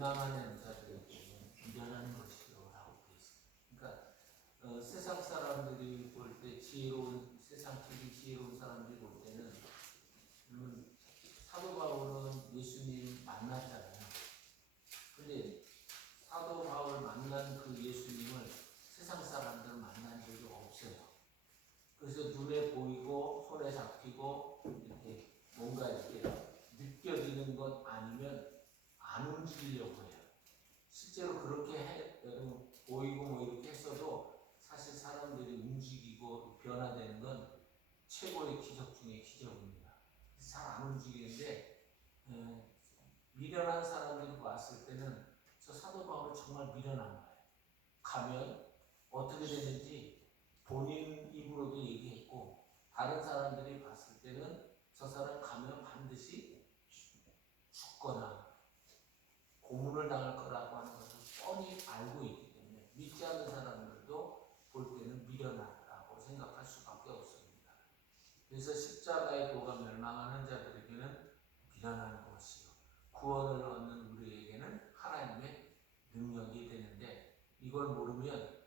멸망하는 자들에게 미련한 것이라고 되어 있습니다. 그러니까 세상 사람들이 볼 때 세상 TV 지혜로운 사람들이 볼 때는 사도 바울은 예수님 만났잖아요. 근데 사도 바울 만난 그 예수님을 세상 사람들은 만난 적이 없어요. 그래서 눈에 보이고 손에 잡히고 이렇게 뭔가 이렇게 느껴지는 것 아니면 안 움직이려고 해요. 실제로 그렇게 여러분 보이고 뭐 이렇게 했어도 사실 사람들이 움직이고 변화되는 건 최고의 기적 중에 기적입니다. 잘 안 움직이는데 미련한 사람들이 왔을 때는 저 사도 바울은 정말 미련한 거예요. 가면 어떻게 되는지 본인 입으로도 얘기했고 다른 사람들이 봤을 때는 저 사람 가면 반드시 죽거나 고문을 당할 거라고 하는 것을 뻔히 알고 있기 때문에 믿지 않는 사람들도 볼 때는 미련하다고 생각할 수밖에 없습니다. 그래서 십자가의 도가 멸망하는 자들에게는 미련한 것이요 구원을 얻는 우리에게는 하나님의 능력이 되는데 이걸 모르면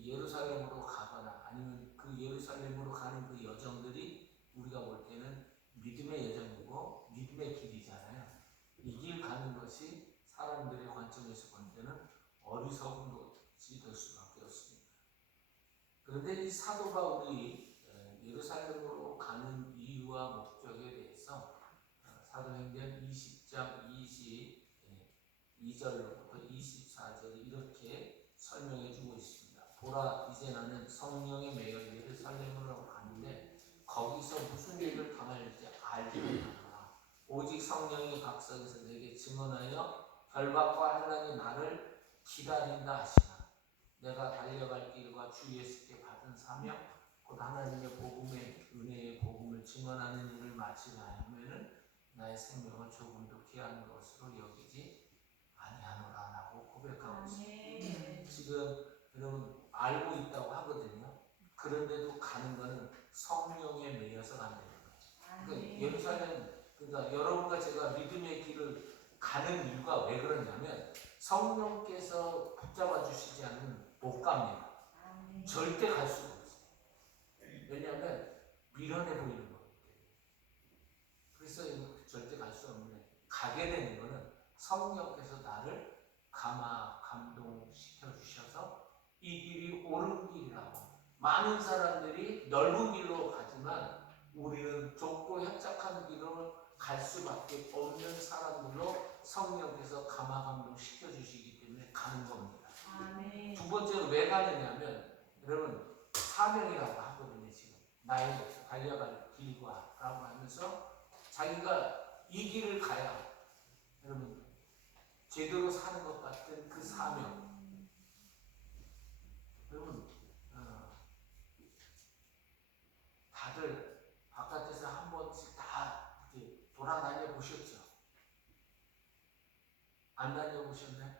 예루살렘으로 가거나 아니면 그 예루살렘으로 가는 그 여정들이 우리가 볼 때는 믿음의 여정이고 믿음의 길이잖아요. 이 길 가는 것이 사람들의 관점에서 볼 때는 어리석은 것이 될 수밖에 없습니다. 그런데 이 사도 바울이 예루살렘으로 가는 이유와 목적에 대해서 사도행전 20장 22절로부터 24절이 이렇게 설명해 주고 있습니다. 보라, 이제 나는 성령에 매여 예루살렘으로 가는데 거기서 무슨 일을 당할지 알지 못하노라. 오직 성령이 각성에서 내게 증언하여 결박과 환난이 나를 기다린다 하시나 내가 달려갈 길과 주 예수께 받은 사명 곧 하나님의 복음의 은혜의 복음을 증언하는 일을 마치려 하면은 나의 생명을 조금도 귀한 것으로 여기지 아니하노라라고 고백하고 있습니다. 지금 여러분 알고 있다고 하거든요. 그런데도 가는 것은 성령에 매여서 간다는 거예요. 그러니까 예루살렘, 그러니까 여러분과 제가 믿음의 길을 가는 이유가 왜 그러냐면 성령께서 붙잡아 주시지 않으면 못 갑니다. 절대 갈 수가 없어요. 왜냐하면 미련해 보이는 거기 때문에. 그래서 절대 갈 수 없는데 가게 되는 것은 성령께서 나를 감동시켜 주셔서 이 길이 옳은 길이라고. 많은 사람들이 넓은 길로 가지만 우리는 좁고 협착한 길로 갈 수밖에 없는 사람들로 성령께서 감동시켜 주시기 때문에 가는 겁니다. 두 번째로 왜 가느냐면 여러분 사명이라고 하거든요. 지금 나의 달려갈 길과 라고 하면서 자기가 이 길을 가야 여러분 제대로 사는 것 같은 그 사명. 여러분 다들 바깥에서 한 번씩 다 이렇게 돌아다녀 보셨죠? 안 다녀보셨나요?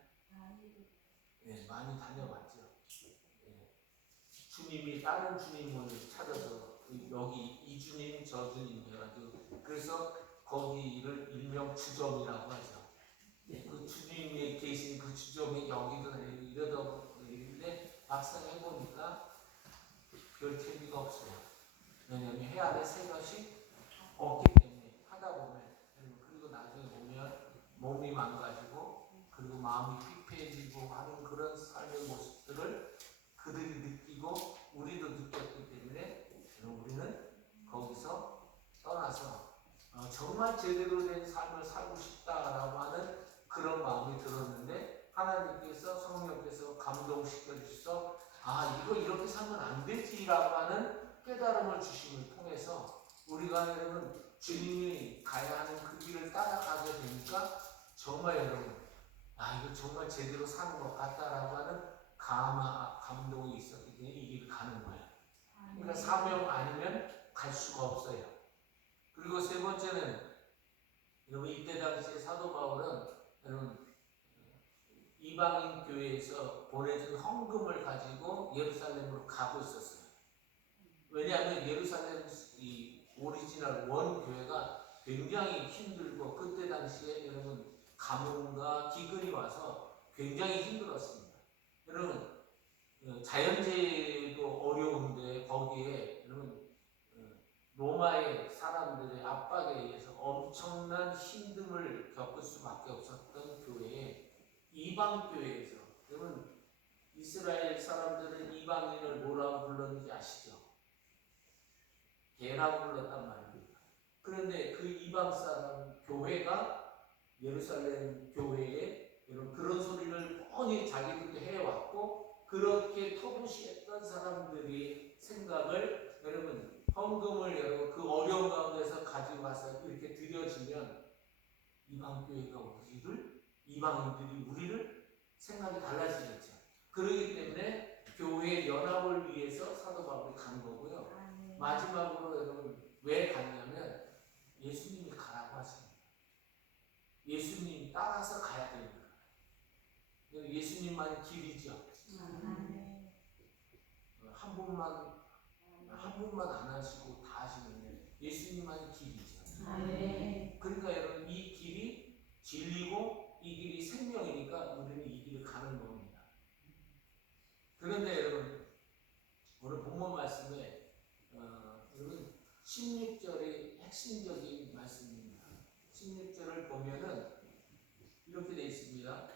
네, 많이 다녀봤죠. 네. 주님이 다른 주님을 찾아서 여기 이 주님 저 주님 해가지고 그래서 거기를 일명 주점이라고 하죠. 그 주님이 계신 그 주점이 여기도 이러다 있는데 막상 해보니까 별 재미가 없어요. 왜냐하면 해야 될 생각이 없기 때문에 하다 보면 그리고 나중에 보면 몸이 망가지고 그리고 마음이 피폐해지고 하는 그런 삶의 모습들을 그들이 느끼고 우리도 느꼈기 때문에 우리는 거기서 떠나서 정말 제대로 된 삶을 살고 싶다라고 하는 그런 마음이 들었는데 하나님께서 성령께서 감동시켜 주셔서 이거 이렇게 살면 안 되지라고 하는 깨달음을 주심을 통해서 우리가 여러분 주님이 가야 하는 그 길을 따라가게 되니까 정말 여러분 이거 정말 제대로 사는 것 같다라고 하는 감동이 있었기 때문에 이 길을 가는 거예요. 그러니까 사명 아니면 갈 수가 없어요. 그리고 세 번째는 여러분 이때 당시에 사도 바울은 여러분 이방인 교회에서 보내준 헌금을 가지고 예루살렘으로 가고 있었어요. 왜냐하면 예루살렘 이 오리지널 원 교회가 굉장히 힘들고 그때 당시에 여러분 가뭄과 기근이 와서 굉장히 힘들었습니다. 여러분 자연재해도 어려운데 거기에 여러분 로마의 사람들의 압박에 의해서 엄청난 힘듦을 겪을 수밖에 없었던 교회에 이방 교회에서 여러분 이스라엘 사람들은 이방인을 뭐라고 불렀는지 아시죠? 개라고 불렀단 말입니다. 그런데 그 이방 사람 교회가 예루살렘 교회에 그런 소리를 뻔히 자기들도 해왔고 그렇게 터부시했던 사람들이 생각을 여러분 헌금을 여러분 그 어려운 가운데서 가지고 와서 이렇게 드려지면 이방 교회가 이방인들이 우리를 생각이 달라지겠죠. 그렇기 때문에 교회 연합을 위해서 사도 바울이 간 거고요. 마지막으로 여러분 왜 갔냐면 예수님이 가라고 하십니다. 예수님 따라서 가야 됩니다. 예수님만이 길이죠. 한 분만 안 하시고 다 하시는데 예수님만이 길이죠. 그러니까 여러분 이 길이 진리고 이 길이 생명이니까 우리는 이 길을 가는 겁니다. 그런데 여러분 오늘 본문 말씀에 여러분 16절이 핵심적인 말씀입니다. 16절을 보면은 이렇게 되어 있습니다.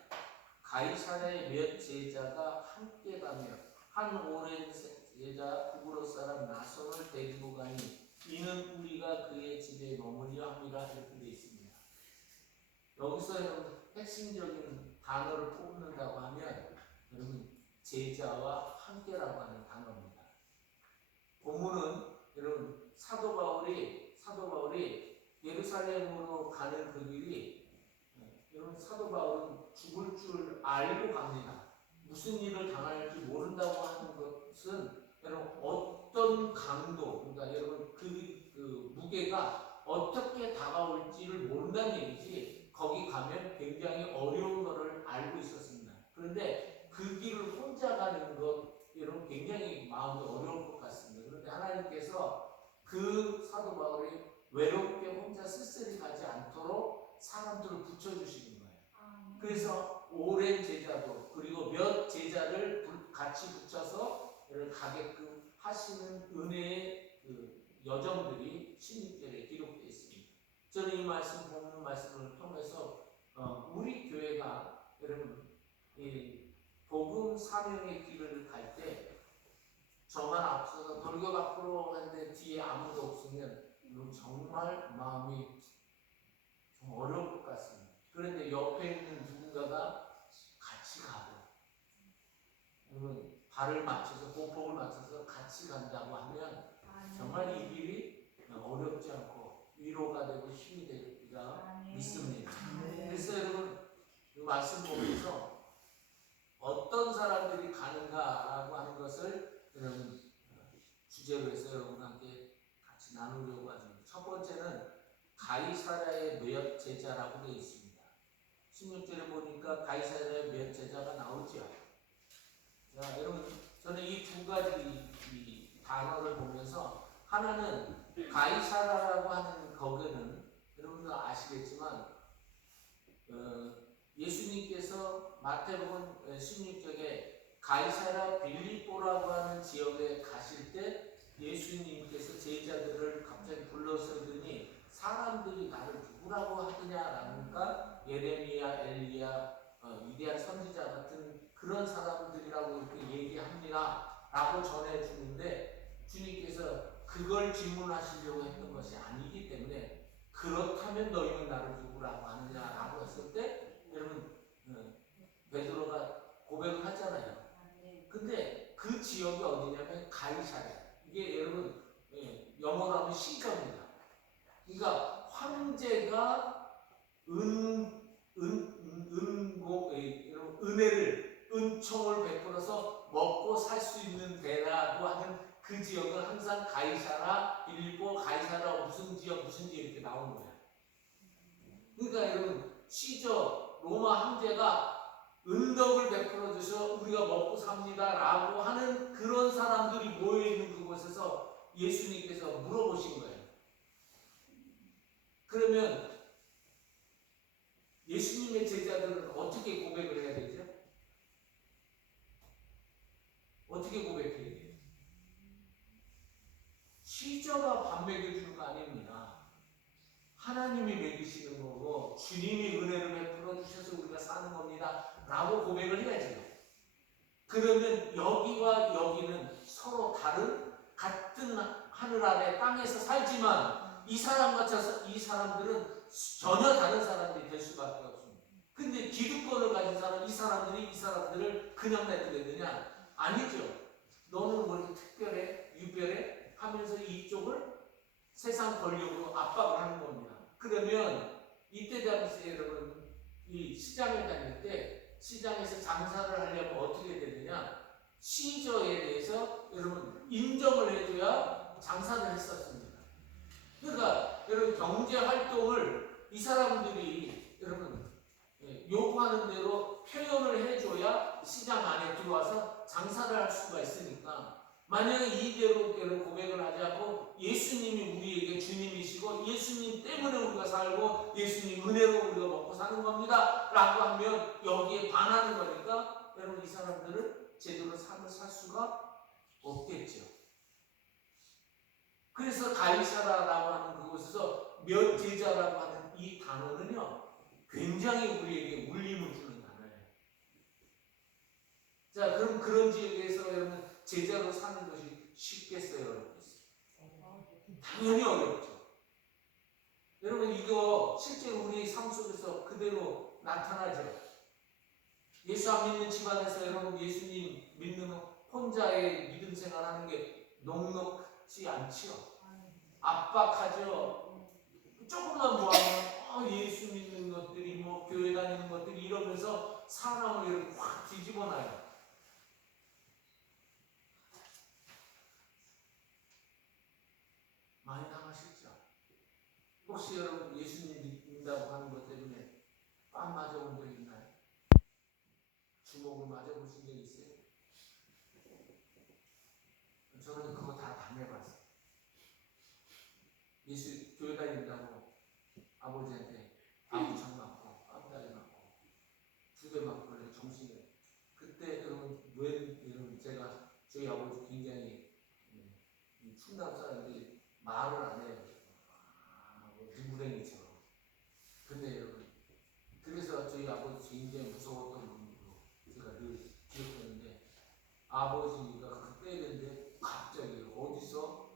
가이사랴의 몇 제자가 함께 가며 한 오랜 제자 구브로 사람 나손을 데리고 가니 이는 우리가 그의 집에 머무려 합니다. 이렇게 되어 있습니다. 여기서 여러분 핵심적인 단어를 뽑는다고 하면 여러분 제자와 함께라고 하는 단어입니다. 본문은 여러분 사도 바울이 예루살렘으로 가는 그 길이 여러분 사도 바울은 죽을 줄 알고 갑니다. 무슨 일을 당할지 모른다고 하는 것은 여러분 어떤 강도, 그러니까 여러분 그 무게가 어떻게 다가올지를 모른다는 얘기지 거기 가면 굉장히 어려운 것을 알고 있었습니다. 그런데 그 길을 혼자 가는 것 여러분 굉장히 마음이 어려울 것 같습니다. 그런데 하나님께서 그 사도 바울이 외롭게 혼자 쓸쓸히 가지 않도록 사람들을 붙여주시는 거예요. 그래서 오랜 제자도 그리고 몇 제자를 같이 붙여서 가게끔 하시는 은혜의 그 여정들이 16절에 기록되어 있습니다. 저는 이 말씀 본문 말씀을 통해서 우리 교회가 여러분 이 복음 사명의 길을 갈 때 저만 앞서서 돌격 앞으로 하는데 뒤에 아무도 없으면 정말 마음이 좀 어려울 것 같습니다. 그런데 옆에 있는 누군가가 같이 가고 여러분 발을 맞춰서 보폭을 맞춰서 같이 간다고 하면 정말 이 길이 어렵지 않고 위로가 되고 힘이 되리라 믿습니다. 그래서 여러분 이 말씀 보면서 어떤 사람들이 가는가라고 하는 것을 여러분 주제로 해서 여러분과 함께 같이 나누려고 하죠. 첫 번째는 가이사랴의 몇 제자라고 되어 있습니다. 16절에 보니까 가이사랴의 몇 제자가 나오죠. 자, 여러분 저는 이 두 가지 이 단어를 보면서 하나는 가이사랴라고 하는 거기는 여러분들 아시겠지만 예수님께서 마태복음 16절에 가이사랴 빌립보라고 하는 지역에 가실 때 예수님께서 제자들을 갑자기 불러서더니 사람들이 나를 누구라고 하느냐라니까 예레미야, 엘리야, 위대한 선지자 같은 그런 사람들이라고 이렇게 얘기합니다 라고 전해주는데 주님께서 그걸 질문하시려고 했던 것이 아니기 때문에 그렇다면 너희는 나를 누구라고 하느냐라고 했을 때 여러분 베드로가 고백을 하잖아요. 근데 그 지역이 어디냐면 가이사랴. 이게 여러분 영어로 하면 시저입니다. 그러니까 황제가 은총을 베풀어서 먹고 살 수 있는 데라고 하는 그 지역은 항상 가이사랴, 빌립보, 가이사랴 무슨 지역 이렇게 나오는 거예요. 그러니까 여러분 시저 로마 황제가 은덕을 베풀어 주셔 우리가 먹고 삽니다 라고 하는 그런 사람들이 모여있는 그곳에서 예수님께서 물어보신 거예요. 그러면 예수님 예수님의 제자들은 어떻게 고백을 해야 되죠? 어떻게 고백해야 돼요? 시저가 밥 먹여주는 거 아닙니다. 하나님이 먹이시는 거고 주님이 은혜를 베풀어 주셔서 우리가 사는 겁니다 라고 고백을 해야죠. 그러면 여기와 여기는 서로 다른 같은 하늘 아래 땅에서 살지만 이 사람들은 전혀 다른 사람들이 될 수밖에 없습니다. 근데 기득권을 가진 사람, 이 사람들이 이 사람들을 그냥 내두겠느냐? 아니죠. 너는 뭐 이렇게 특별해, 유별해 하면서 이쪽을 세상 권력으로 압박을 하는 겁니다. 그러면 이때 당시에 여러분 이 시장에 다닐 때 시장에서 장사를 하려면 어떻게 되느냐? 시저에 대해서 여러분 인정을 해줘야 장사를 했었습니다. 그러니까 여러분 경제 활동을 이 사람들이 여러분 요구하는 대로 표현을 해줘야 시장 안에 들어와서 장사를 할 수가 있으니까 만약에 이대로 여러분 고백을 하지 않고 예수님이 우리에게 주님이시고 예수님 때문에 우리가 살고 예수님 은혜로 우리가 먹고 사는 겁니다 라고 하면 여기에 반하는 거니까 여러분 이 사람들은 제대로 삶을 살 수가 없겠죠. 그래서 가이사라라고 하는 그곳에서 몇 제자라고 하는 이 단어는요 굉장히 우리에게 울림을 주는 단어예요. 자, 그럼 그런 지역에서 여러분 제자로 사는 것이 쉽겠어요, 어렵겠어요? 당연히 어렵죠. 여러분 이거 실제로 우리 삶 속에서 그대로 나타나죠. 예수 안 믿는 집안에서 여러분 예수님 믿는 혼자의 믿음 생활하는 게 녹록지 않지요. 압박하죠. 조금만 뭐하면 예수 믿는 것들이 뭐 교회 다니는 것들이 이러면서 사람을 이렇게 확 뒤집어놔요. 많이 당하셨죠? 혹시 여러분 예수님 믿는다고 하는 것 때문에 뺨 맞아본 적 있나요? 주먹을 맞아보신 적 있어요? 저는 그거 다 당해봤어요. 예수 교회 다닌다고 아버지한테 아부창 맞고 뺨다리 맞고 두 대 맞고 그래서 정신을 그때 여러분 제가 저희 아버지 굉장히 충남 사람들이 말을 안 해요. 뭐 눈구렁이처럼. 근데 여러분 그래서 저희 아버지 굉장히 무서웠던 분으로 제가 늘 기억하는데 아버지가 그때인데 갑자기 어디서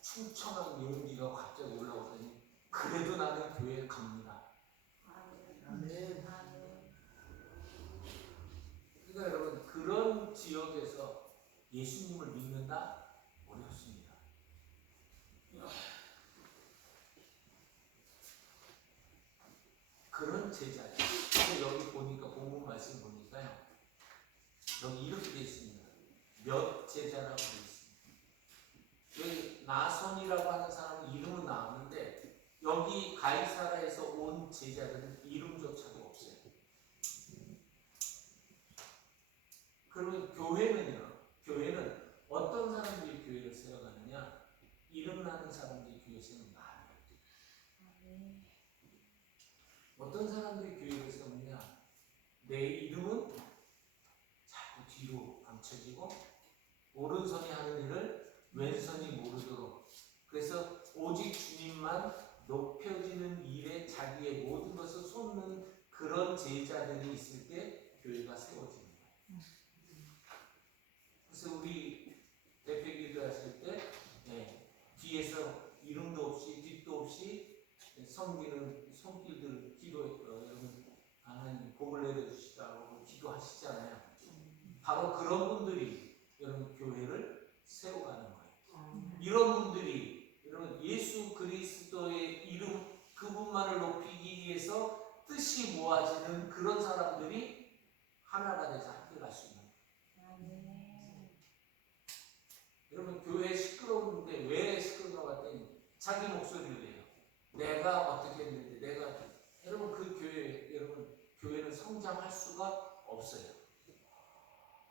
충청한 용기가 갑자기 올라오더니 그래도 나는 교회에 갑니다. 아멘. 그러니까 여러분 그런 지역에서 예수님을 믿는다? 어렵습니다. 그런 제자예요. 근데 여기 보니까 본문 말씀 보니까요. 여기 이렇게 되어 있습니다. 몇 제자라고 되어 있습니다. 여기 나손이라고 하는 사람 이름은 나왔는데 여기 가이사라에서 온 제자들은 이름조차도 없어요. 그러면 교회는 어떤 사람들이 교회를 세워가느냐? 이름 나는 사람들이 교회 세우는 말이에요. 어떤 사람들이 교회를 세우느냐? 내 이름은 자꾸 뒤로 감춰지고 오른손이 하는 일을 왼손이 모르도록 그래서 오직 주님만 높여지는 일에 자기의 모든 것을 쏟는 그런 제자들이 있을 때 교회가 세워집니다. 그래서 우리 대표 기도하실 때 뒤에서 이름도 없이 뒷도 없이 섬기는 손길들 여러분 하나님 복을 내려주시라고 기도하시잖아요. 바로 그런 분들이 여러분 교회를 세워가는 거예요. 이런 분들이 여러분 예수 그리스도의 이름 그분만을 높이기 위해서 뜻이 모아지는 그런 사람들이 하나가 돼서 함께 갈 수 있는 거예요. 여러분 교회 시끄러운데 왜 시끄러운가 봤더니 자기 목소리를 내요. 내가 어떻게 했는데 여러분 그 교회는 성장할 수가 없어요.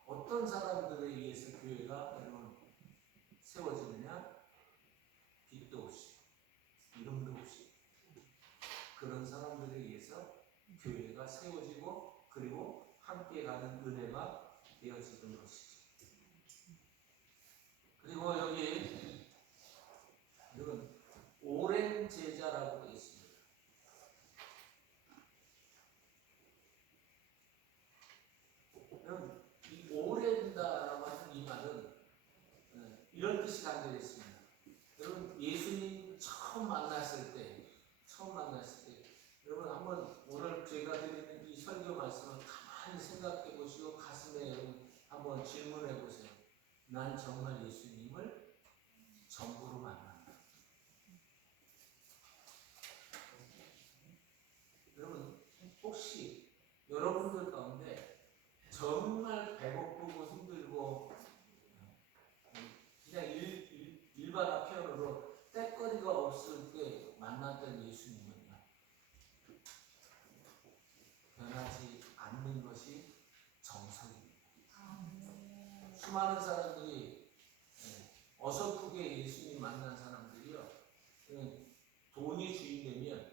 어떤 사람들에 의해서 교회가 여러분 세워지느냐? 빛도 없이 이름도 없이 그런 사람들에 의해서 교회가 세워지고 그리고 함께 가는 은혜가 되어지는 것이죠. 그리고 여기 이건 오랜 제자라고 되어 있습니다. 여러분, 이 오랜다라고 하는 이 말은 이런 뜻이 담겨 있습니다. 여러분, 예수님 처음 만났을 때, 여러분 한번 오늘 제가 드리는 이 설교 말씀을 가만히 생각해 보시고 가슴에 여러분 한번 질문해 보세요. 난 정말 예수님을 전부로 만난다. 여러분, 혹시 여러분들 가운데 정말 배고프고 힘들고 그냥 일반화 표현으로 때거리가 없을 때 만났던 예수님은요, 변하지 않는 것이 정석입니다. 수많은 사람들이 어설프게 예수님 만난 사람들이요, 돈이 주인 되면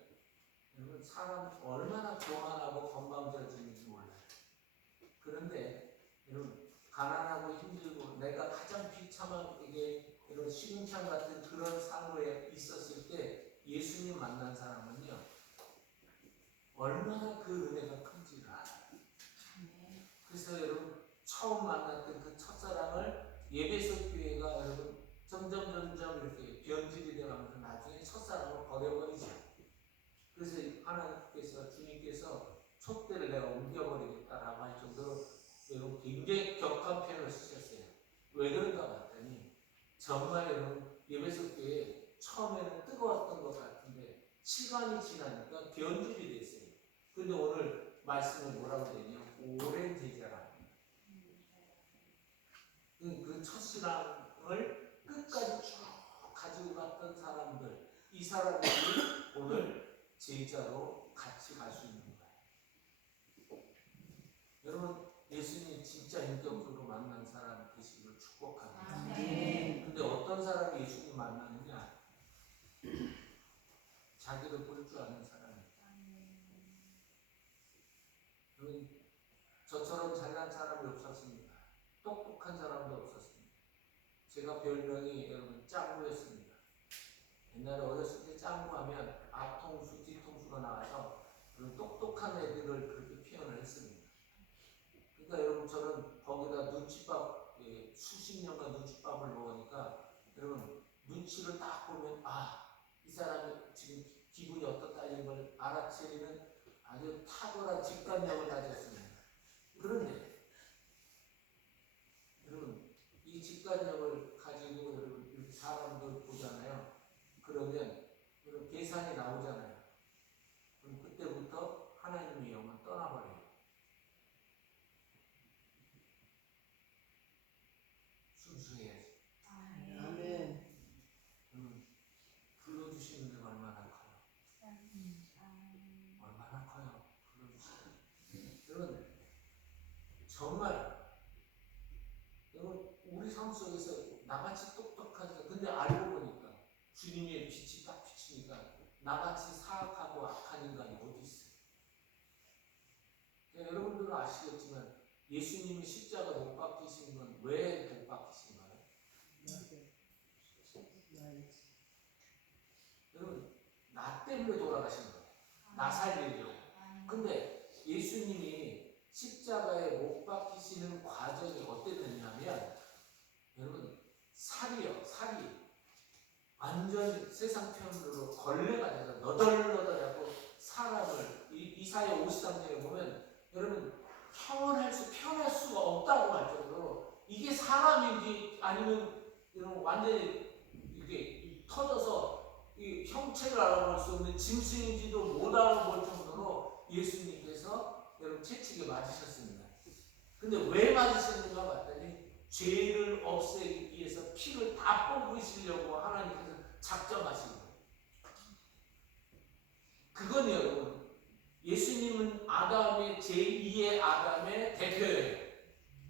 여러분 사람 얼마나 교만하고 건방져지는지 몰라요. 그런데 여러분 가난하고 힘들고 내가 가장 비참하게 이런 시궁창 같은 그런 상황에 있었을 때 예수님 만난 사람은요, 얼마나 그 은혜가 큰지를 알아요. 그래서 여러분 처음 만났던 그 첫사랑을 예배소 교회가 여러분 점점 이렇게 변질이 되어가면서 나중에 첫사랑을 버려버리죠. 그래서 하나님께서, 주님께서 촛대를 내가 옮겨버리겠다라고 할 정도로 여러분 굉장히 격한 표현을 쓰셨어요. 왜 그런가 봤더니 정말 여러분 예배소 교회 처음에는 뜨거웠던 것 같은데 시간이 지나니까 변질이 됐어요. 근데 오늘 말씀은 뭐라고 되냐? 오랜 제자라. 그 첫신앙을 끝까지 쭉 가지고 갔던 사람들, 이 사람들이 오늘 제자로 같이 갈 수 있는 거예요. 여러분, 예수님 진짜 인격적으로 만난 사람 되시기를 축복합니다. 근데 어떤 사람이 예수님 만나느냐? 자기를 볼 줄 아는 사람이에요. 저처럼 잘난 사람이 없었습니다. 똑똑한 사람도 없었습니다. 제가 별명이 여러분 짱구였습니다. 옛날에 어렸을 때 짱구 하면 앞통수, 뒤통수가 나와서 똑똑한 애들을 그렇게 표현을 했습니다. 그러니까 여러분 저는 거기다 눈칫밥, 수십 년간 눈칫밥을 먹으니까 여러분 눈치를 딱 보면 이 사람이 지금 기분이 어떻다 이런 걸 알아채리는 아주 탁월한 직관력을 가졌습니다. 그런데 여러분 이 직관력을 가지고 여러분 이렇게 사람들 보잖아요. 그러면 여러분 계산이 나오잖아요. 그럼 그때부터 하나님의 영은 떠나버려요. 순수해야지. 아멘. 불러주시는 데가 얼마나 커요. 얼마나 커요. 불러주시는 데. 여러분 정말 여러분 우리 삶 속에서 나같이 똑똑하지, 근데 알고 보니까 주님의 빛이 딱 비치니까 나같이 사악하고 악한 인간이 어디 있어요. 여러분들은 아시겠지만 예수님이 십자가 못 박히신 건 왜 못 박히신 거예요? 여러분 나 때문에 돌아가신 거예요. 나 살리려고. 근데 예수님이 십자가에 못 박히시는 과정이 어땠느냐면 여러분 살이요, 살이 완전 세상 편으로 걸레가 돼서 너덜너덜하고 사람을 이사야 53장에 보면 여러분 표현할 수가 없다고 할 정도로 이게 사람인지 아니면 여러분 완전히 이게 터져서 이 형체를 알아볼 수 없는 짐승인지도 못 알아볼 정도로 예수님께서 여러분 채찍에 맞으셨습니다. 근데 왜 맞으셨는가 봤더니 죄를 없애기 위해서 피를 다 뽑으시려고 하나님께서 작정하신 거예요. 그건 여러분 예수님은 아담의 제2의 아담의 대표예요.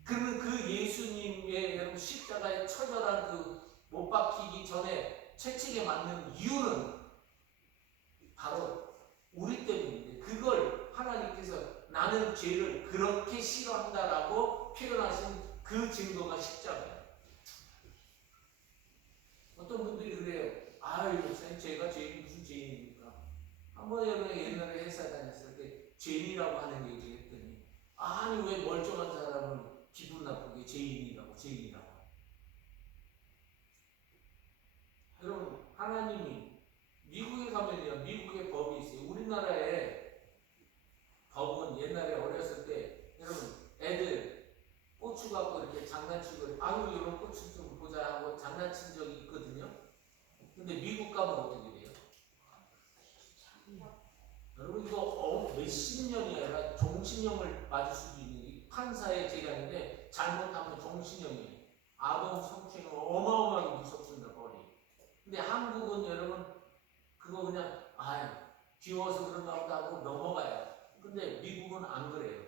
그러면 그 예수님의 여러분 십자가에 처절한 그 못 박히기 전에 채찍에 맞는 이유는 바로 우리 때문인데 그걸 하나님 나는 죄를 그렇게 싫어한다라고 표현하신 그 증거가 십자가예요. 어떤 분들이 그래요. 아유, 목사님, 제가 죄인이 무슨 죄인입니까? 한번 옛날에 회사 다녔을 때 죄인이라고 하는 얘기 했더니, 아니, 왜 멀쩡한 사람을 기분 나쁘게 죄인이라고. 여러분, 하나님이 미국에 가면요, 미국의 법이 있어요. 우리나라의 법은 옛날에 어렸을 때, 여러분, 애들 고추 갖고 이렇게 장난치고, 아유, 이런 고추 좀 보자 하고 장난친 적이 있거든요. 근데 미국 가면 어떻게 돼요? 여러분, 이거 몇십 년이 아니라 종신형을 맞을 수도 있는 이 판사의 재량인데, 잘못하면 종신형이에요. 아동 성추행은 어마어마하게 무섭습니다, 벌이. 근데 한국은 여러분, 그거 그냥, 아유, 귀여워서 그런가 보다 하고 넘어가요. 근데 미국은 안 그래요.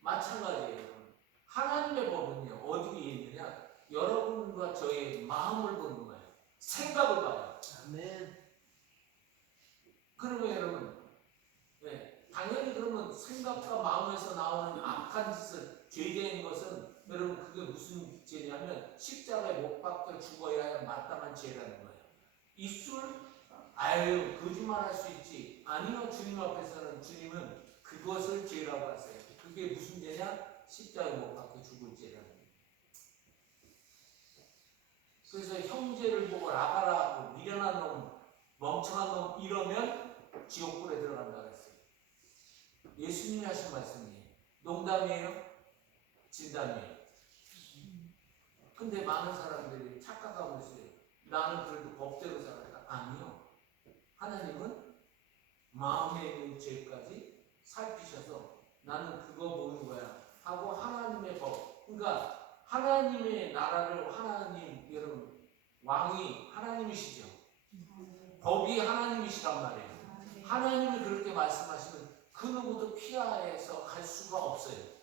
마찬가지예요. 하나님의 법은요, 어디에 있느냐? 여러분과 저의 마음을 보는 거예요. 생각을 봐요. 아멘. 그러면 여러분, 당연히 그러면 생각과 마음에서 나오는 악한 짓을, 죄된 것은 여러분 그게 무슨 죄냐면 십자가에 못 박혀 죽어야 마땅한 죄라는 거예요. 입술, 아유, 거짓말할 수 있지. 아니요, 주님 앞에서는 주님은 그것을 죄라고 하세요. 그게 무슨 죄냐? 십자가에 못 박혀 죽을 죄라는 거예요. 그래서 형제를 보고 나가라 하고 미련한 놈, 멍청한 놈 이러면 지옥불에 들어간다 그랬어요. 예수님이 하신 말씀이에요. 농담이에요? 진담이에요? 근데 많은 사람들이 착각하고 있어요. 나는 그래도 법대로 살았다. 아니요. 하나님은 마음에 있는 죄까지 살피셔서 나는 그거 보는 거야 하고 하나님의 법, 그러니까 하나님의 나라를 하나님, 여러분, 왕이 하나님이시죠. 법이 하나님이시란 말이에요. 하나님이 그렇게 말씀하시면 그 누구도 피하에서 갈 수가 없어요.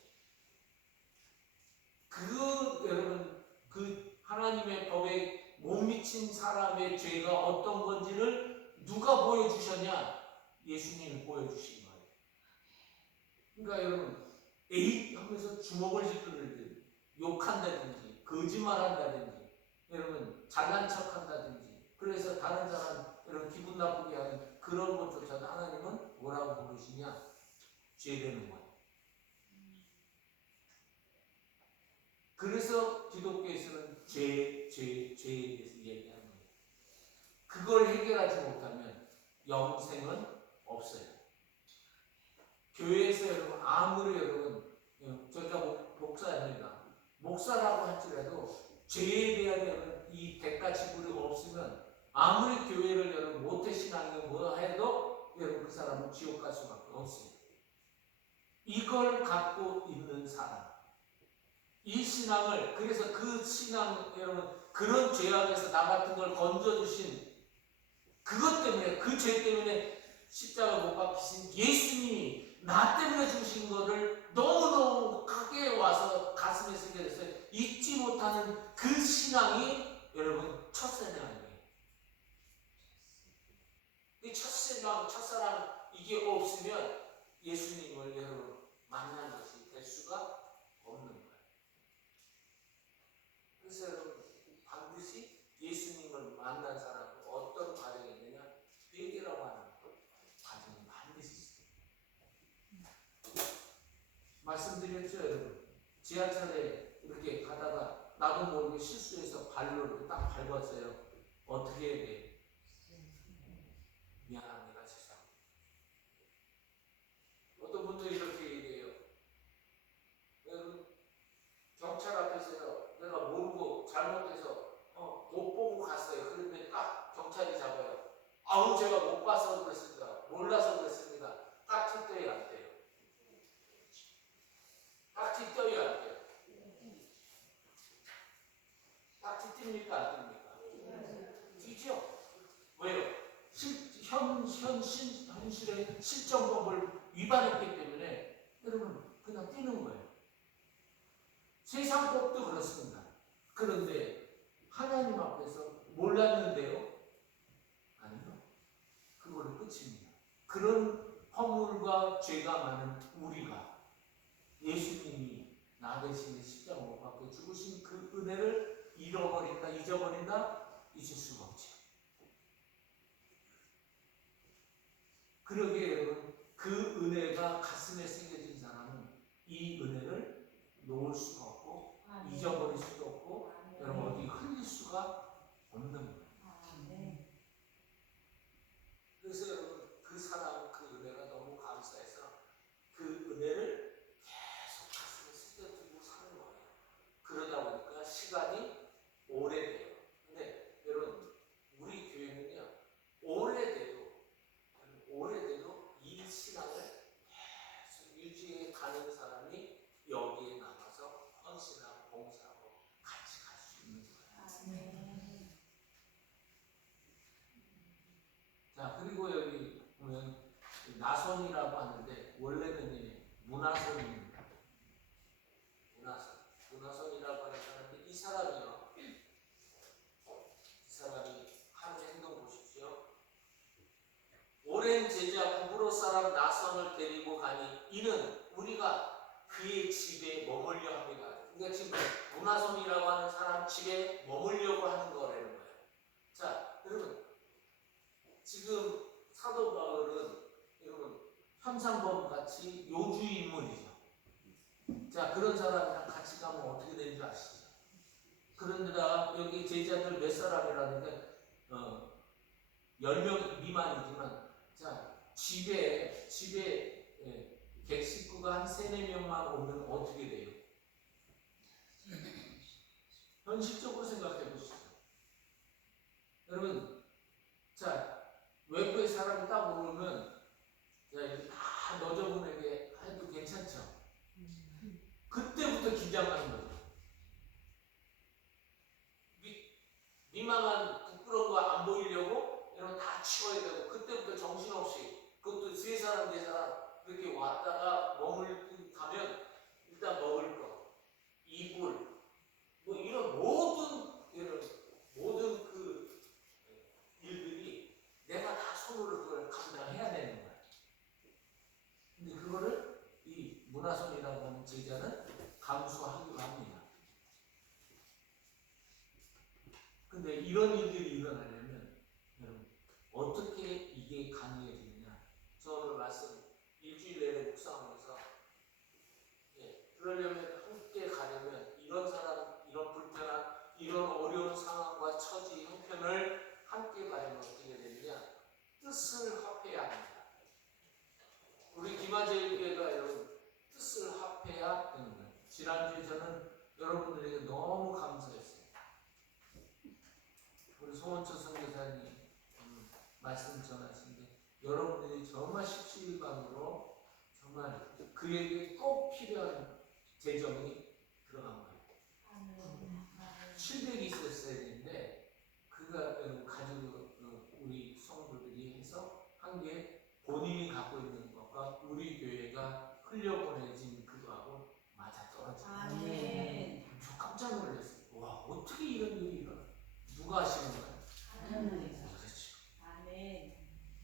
여러분, 그 하나님의 법에 못 미친 사람의 죄가 어떤 건지를 누가 보여주셨냐? 예수님이 보여주신 거예요. 그러니까 여러분, 에잇 하면서 주먹을 휘두르듯 욕한다든지 거짓말한다든지 여러분 잘난 척한다든지 그래서 다른 사람 여러분 기분 나쁘게 하는 그런 것조차도 하나님은 뭐라고 부르시냐? 죄되는 거예요. 그래서 기독교에서는 죄에 대해서 얘기하는 거예요. 그걸 해결하지 못하면 영생은 없어요. 교회에서 여러분 아무리 여러분 저희가 목사입니다. 목사라고 할지라도 죄에 대한 여러분 이 대가 지불이 없으면 아무리 교회를 여러분 모태신앙이고 뭐 해도 여러분 그 사람은 지옥 갈 수밖에 없어요. 이걸 갖고 있는 사람, 이 신앙을, 그래서 그 신앙 여러분 그런 죄악에서 나 같은 걸 건져주신 그것 때문에, 그 죄 때문에 십자가 못 박히신 예수님이 나 때문에 주신 거를 너무너무 크게 와서 가슴에 새겨졌어요. 잊지 못하는 그 신앙이 여러분 첫사랑이에요. 이 첫사랑 이게 없으면 예수님을 여러분 만난 것이 될 수가 없는 거예요. 그래서 여러분 반드시 예수님을 만난 사람은 어떤 과정이 있느냐? 회개라고 하는 과정이 반드시 있어요. 말씀드렸죠 여러분. 지하철에 이렇게 가다가 나도 모르게 실수해서 발로 이렇게 딱 밟았어요. 어떻게 해야 돼? 미안합니다 세상. 어떤 분들이 이렇게 얘기해요. 여러분 경찰 앞에서 내가 모르고 잘못해서 못 보고 갔어요. 그런데 딱 경찰이 잡아요. 아우 제가 못 봐서 그랬습니다. 몰라서 그랬습니다. 딱지 떼야 안 돼요. 딱지 떼야 안 돼요. 딱지 띱니까 안 띱니까? 띄죠. 왜요? 현실의 실정법을 위반했기 때문에 여러분 그냥 띄는 거예요. 세상 법도 그렇습니다. 그런데 하나님 앞에서 몰랐는데요? 아니요. 그걸로 끝입니다. 그런 허물과 죄가 많은 우리가 예수님이 나 대신에 십자가 못 박혀 죽으신 그 은혜를 잃어버린다, 잊어버린다? 잊을 수가 없죠. 그러기에 여러분, 그 은혜가 가슴에 새겨진 사람은 이 은혜를 놓을 수가 없고 잊어버릴 수도 없고 여러분 어디 흘릴 수가 없는 거예요. 그래서 여러분 그 사랑, 그 은혜가 너무 감사해서 그 은혜를 계속 가슴에 새겨두고 사는 거예요. 그러다 보니까 시간이 오래돼요. 근데 여러분 우리 교회는요 오래돼도 이 신앙을 계속 유지해 가는 사람이 여기에 남아서 헌신하고 봉사하고 같이 갈 수 있는 거예요. 자, 그리고 여기 보면 나손이라고 하는데 원래는 문하손입니다. 문하손이라고 하는 사람인데 이 사람이 하는 행동 보십시오. 오랜 제자 구브로 사람 나손을 데리고 가니 이는 우리가 그의 집에 머물려 합니다. 그러니까 지금 문하손이라고 하는 사람 집에 머물려고 하는 거라는 거예요. 자, 여러분 지금 사도 바울은 여러분 현상범 같이 요주 인물이죠. 자, 그런 사람이랑 같이 가면 어떻게 되는지 아시죠? 그런데다가 여기 제자들 몇 사람이라는데 10명 미만이지만 자, 집에 객식구가 한 3, 4명만 오면 어떻게 돼요? 현실적으로 생각해 보시죠. 여러분, 자, 외부의 사람이 딱 오면 이렇게 다 너저분에게 해도 괜찮죠? 그때부터 긴장하는 거죠. 민망한 부끄러운 거 안 보이려고 여러분 다 치워야 되고 그때부터 정신없이 그것도 3사람 4사람 그렇게 왔다가 가면 일단 먹을 거, 이불 뭐 이런 모든 그 일들이 내가 다 손으로 그걸 감당해야 되는 거야. 근데 그거를 이 문하손이라고 하는 제자는 감수하기로 합니다. 근데 이런 일들이 일어나려면 여러분 어떻게 이게 가능해지느냐? 저 오늘 말씀 일주일 내내 묵상하면서 그러려면 함께 가려면 이런 사람, 이런 불편한, 이런 어려운 상황과 처지, 형편을 함께 가려면 어떻게 되느냐? 뜻을 합해야 합니다. 우리 김하재교회가 여러분 뜻을 합해야 되는 거예요. 지난주에 저는 여러분들에게 너무 감사했어요. 우리 송원철 선교사님 말씀 전하시는데 여러분들이 정말 십시일반으로 정말 그에게 꼭 필요한 재정이 들어간 거예요. 700이 있었어야 되는데 그가 가지고 우리 성도들이 해서 한 게 본인이 갖고 있는 것과 우리 교회가 흘려보내진 그거하고 맞아떨어져요. 저 깜짝 놀랐어요. 와, 어떻게 이런 일이 일어나? 누가 하시는 거예요? 그렇죠.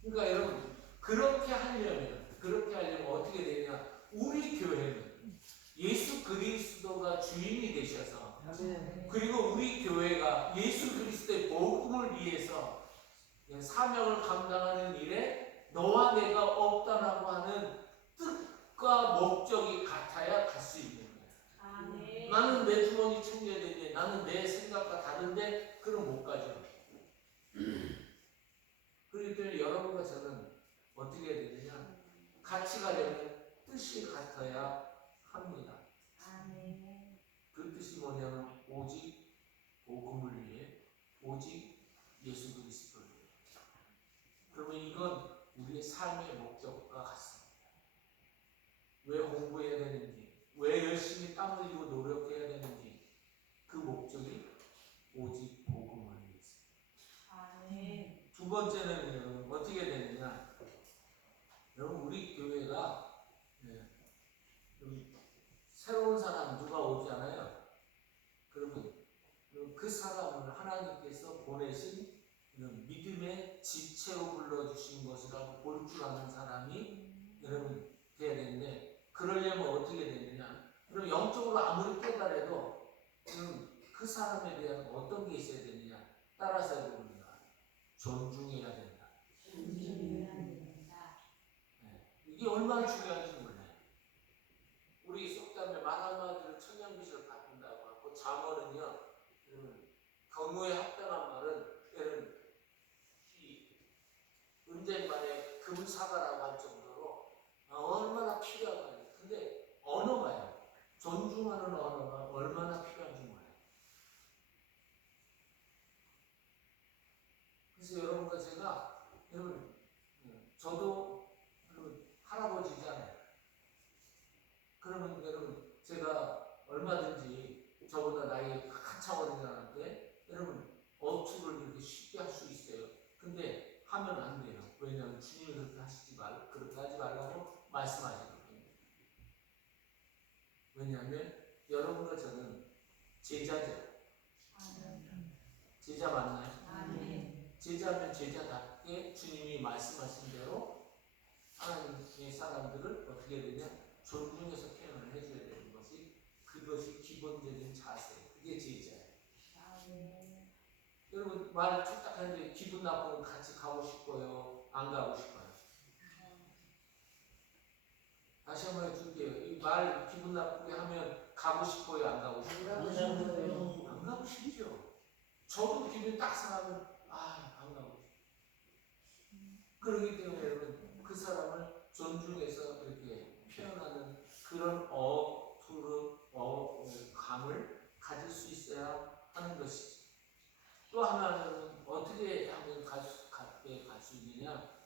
그러니까 여러분 그렇게 하려면 어떻게 되냐? 우리 교회는 예수 그리스도가 주인이 되셔서 그리고 우리 교회가 예수 그리스도의 복음을 위해서 사명을 감당하는 일에 너와 내가 없다라고 하는 뜻과 목적이 같아야 갈 수 있는 거예요. 나는 내 주머니 챙겨야 되는데 나는 내 생각과 다른데 그럼 못 가죠. 그렇기 때문에 여러분과 저는 어떻게 해야 되느냐? 같이 가려면 뜻이 같아야 합니다. 그 뜻이 뭐냐면 오직 복음을 위해, 오직 예수 그리스도를 위해. 그러면 이건 우리의 삶의 목적과 같습니다. 왜 공부해야 되는지, 왜 열심히 땀 흘리고 노력해야 되는지 그 목적이 오직 복음을 위해서. 두 번째는 어떻게 되느냐? 여러분 우리 교회가 새로운 사람 누가 오잖아요. 그러면 그 사람을 하나님께서 보내신 믿음의 지체로 불러주신 것이라고 볼 줄 아는 사람이 여러분 돼야 되는데 그러려면 어떻게 되느냐? 사람에 대한 어떤 게 있어야 되느냐? 따라서 해봅니다. 존중해야 된다. 이게 얼마나 중요한지 몰라요. 우리 속담에 말 한마디로 천냥빚을 갚는다고 하고, 잠언은요, 경우에 합당한 말은 때는 은쟁반에 금사과라고 할 정도로 얼마나 필요한가요. 근데 언어가요, 존중하는 언어가 얼마나 필요한지 몰라요. 그래서 여러분과 제가, 여러분, 저도 할아버지잖아요. 그러면 여러분, 제가 얼마든지 저보다 나이 한참 어린 사람한테 여러분 어투를 이렇게 쉽게 할 수 있어요. 근데 하면 안 돼요. 왜냐하면 주님이 그렇게 하지 말라고 말씀하시거든요. 왜냐하면 여러분과 저는 제자죠. 제자 맞나요? 제자면 제자답게 주님이 말씀하신 대로 하나님의 사람들을 어떻게 되냐? 존중해서 표현을 해줘야 되는 것이, 그것이 기본적인 자세. 그게 제자예요. 여러분 말 툭딱 하는데 기분 나쁘면 같이 가고 싶어요? 안 가고 싶어요? 다시 한번 해줄게요. 이 말 기분 나쁘게 하면 가고 싶어요? 안 가고 싶어요? 안 가고 싶죠. 저도 기분 딱 상하면 안 가고 싶어요. 그렇기 때문에 여러분 그 사람을 존중해서 이렇게 표현하는 그런 감을 가질 수 있어야 하는 것이죠. 또 하나는 어떻게 하면 갈 수 있느냐?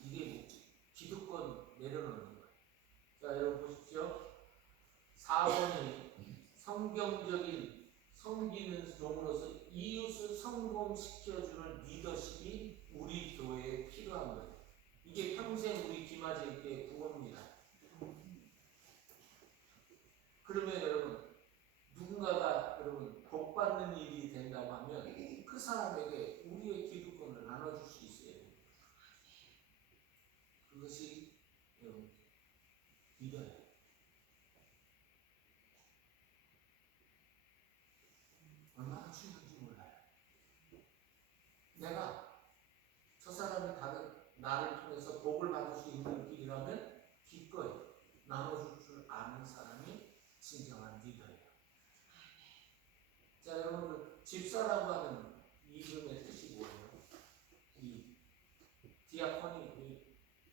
이게 기득권 내려놓는 거예요. 자, 여러분 보십시오. 4번이 성경적인 섬기는 종으로서 이웃을 성공시켜주는 리더십이 우리 교회에 필요한 거예요. 이게 평생 우리 김아재에게 구호입니다. 그러면 여러분, 누군가가 여러분 복 받는 일이 된다고 하면 그 사람에게 우리의 기득권을 나눠줄 수 있어야 돼요. 그것이 여러분 리더예요. 얼마나 중요한지 몰라요. 내가 저 사람이 나를 통해서 복을 받을 수 있는 길이라면 기꺼이 나눠줄 줄 아는 사람이 진정한 리더예요. 자, 여러분, 집사라고 하는 이름의 뜻이 뭐예요? 이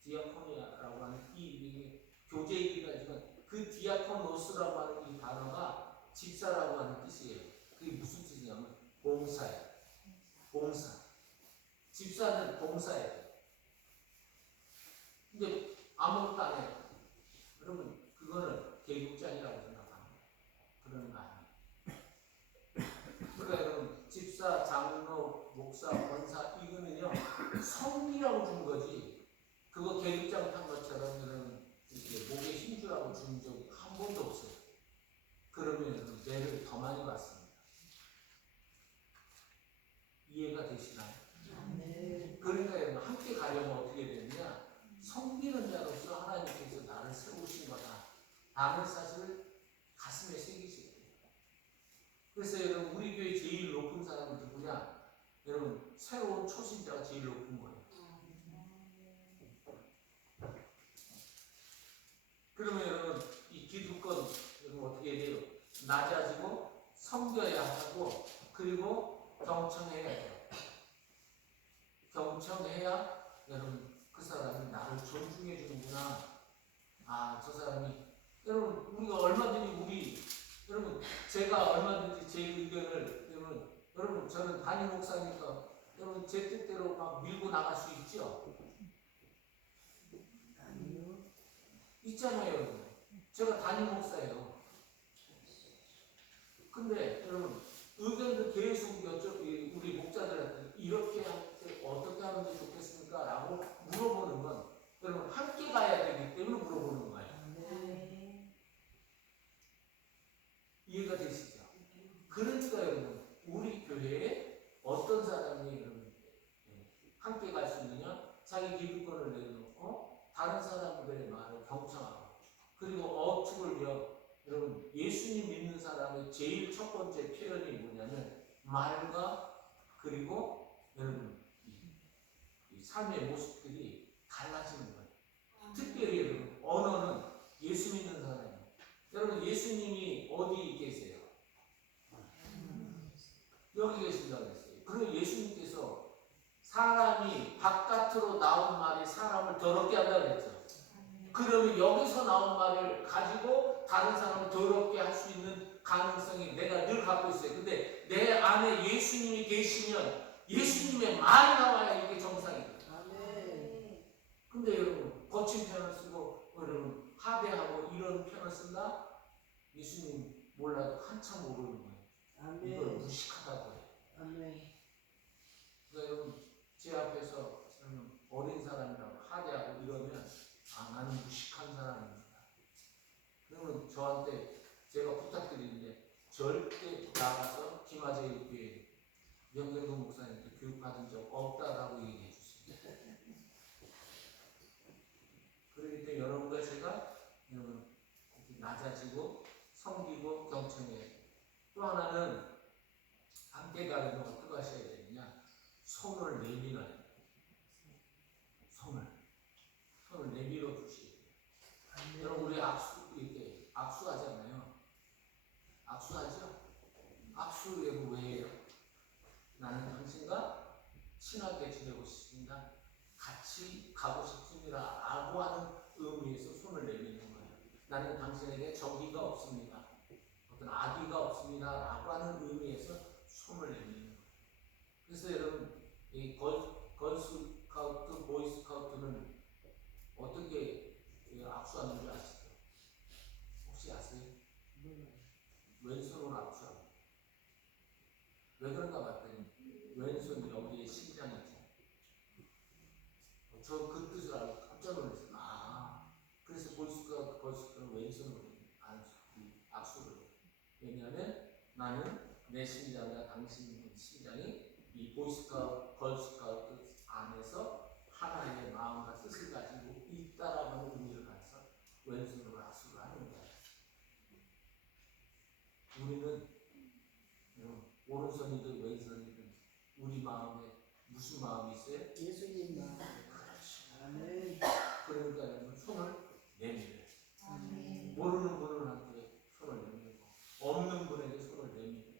디아코니아라고 하는 이게 교제이기가 있지만, 그 디아코노스라고 하는 이 단어가 집사라고 하는 뜻이에요. 그게 무슨 뜻이냐면 봉사예요. 봉사. 집사는 봉사예요. 근데 아무것도 안 해요. 여러분, 그거는 계급장이라고 생각합니다. 그런 거 아니에요. 그러니까 여러분, 집사, 장로, 목사, 권사, 이거는요, 성기라고 준 거지, 그거 계급장 탄 것처럼 여러분, 이렇게 목에 힘주라고 준 적이 한 번도 없어요. 그러면 여러분, 매를 더 많이 받습니다. 이해가 되시나요? 그러니까 여러분, 함께 가려면 어떻게 되느냐? 섬기는 자로서 하나님께서 나를 세우신 거다 라는 사실을 가슴에 새기셔야 돼요. 그래서 여러분, 우리 교회 제일 높은 사람이 누구냐? 여러분, 새로운 초신자가 제일 높은 거예요. 그러면 여러분, 이 기득권 여러분 어떻게 돼요? 낮아지고 섬겨야 하고, 그리고 경청해야 돼요. 경청해야 여러분 그 사람이 나를 존중해 주는구나. 저 사람이, 여러분 우리가 얼마든지 여러분 제가 얼마든지 제 의견을 여러분 저는 담임 목사니까 여러분 제 뜻대로 막 밀고 나갈 수 있죠? 있잖아요, 여러분. 제가 담임 목사예요. 근데 여러분 의견도 계속 우리 목자들한테 이렇게 할 때 어떻게 하는 게 좋겠습니까? 라고 물어보는 건 여러분 함께 가야 되기 때문에 물어보는 거예요. 이해가 되시죠? 그러니까 여러분, 우리 교회에 어떤 사람이 여러분 함께 갈 수 있느냐? 자기 기득권을 내려놓고 다른 사람들의 말을 경청하고, 그리고 어투를 여러분 예수님 믿는 사람의 제일 첫 번째 표현이 뭐냐면 말과 그리고 여러분 이 삶의 모습들이 달라지는 거예요. 특별히 여러분 언어는 예수 믿는 사람이에요. 여러분 예수님이 어디 계세요? 여기 계신다고 했어요. 그리고 예수님께서 사람이 바깥으로 나온 말이 사람을 더럽게 한다고 했죠. 그러면 여기서 나온 말을 가지고 다른 사람을 더럽게 할 수 있는 가능성이 내가 늘 갖고 있어요. 근데 내 안에 예수님이 계시면 예수님의 말이 나와야 이게 정상이에요. 아멘. 근데 여러분 거친 표현을 쓰고 여러분 하대하고 이런 표현을 쓴다? 예수님 몰라도 한참 모르는 거예요. 이걸 아멘. 무식하다고 해요. 아멘. 그러니까 여러분 제 앞에서 어린 사람이라고 하대하고 이러면 아 나는 무식한 사람입니다. 그러면 저한테 제가 부탁드리는데 절대 나가서 김하재 교회 영경동 목사님께 교육받은 적 없다라고 얘기해 주세요. 그렇기 때문에 여러분과 제가 여러분 낮아지고 섬기고 경청해야 돼요. 또 하나는 함께 가려면 어떻게 하셔야 되느냐? 손을 내밀어야 돼요. 손을 내밀어 주셔야 돼요. 여러분 우리 이렇게 악수하잖아요. 악수하죠? 악수 여러분 왜 해요? 나는 당신과 친하게 지내고 싶습니다. 같이 가고 싶습니다. 라고 하는 의미에서 손을 내미는 거예요. 나는 당신에게 적의가 없습니다. 어떤 악의가 없습니다. 라고 하는 의미에서 손을 내미는 거예요. 그래서 여러분 이 걸스카우트, 보이스카우트는 어떻게 악수하는 줄 아시죠? 혹시 아세요? 왼손으로 악수합니다. 왜 그런가 봤더니 왼손이 여기에 심장이 있죠. 저 그 뜻을 알고 깜짝 놀랐어요. 아, 그래서 보이스카우트는 왼손으로 악수를 해요. 왜냐하면 나는 내 심장과 당신 심장이 이 보이스카우트, 걸스카우트 안에서 하나의 마음과 뜻을 가지고 있다라는 의미를 가져서 왼손으로 악수를 하는 거예요. 우리는 오른손이든 왼손이든 우리 마음에 무슨 마음이 있어요? 예수님 마음. 그렇죠. 아멘. 그러니까 여러분 손을 내밀어요. 아멘. 모르는 분한테 손을 내밀고 없는 분에게 손을 내밀어요.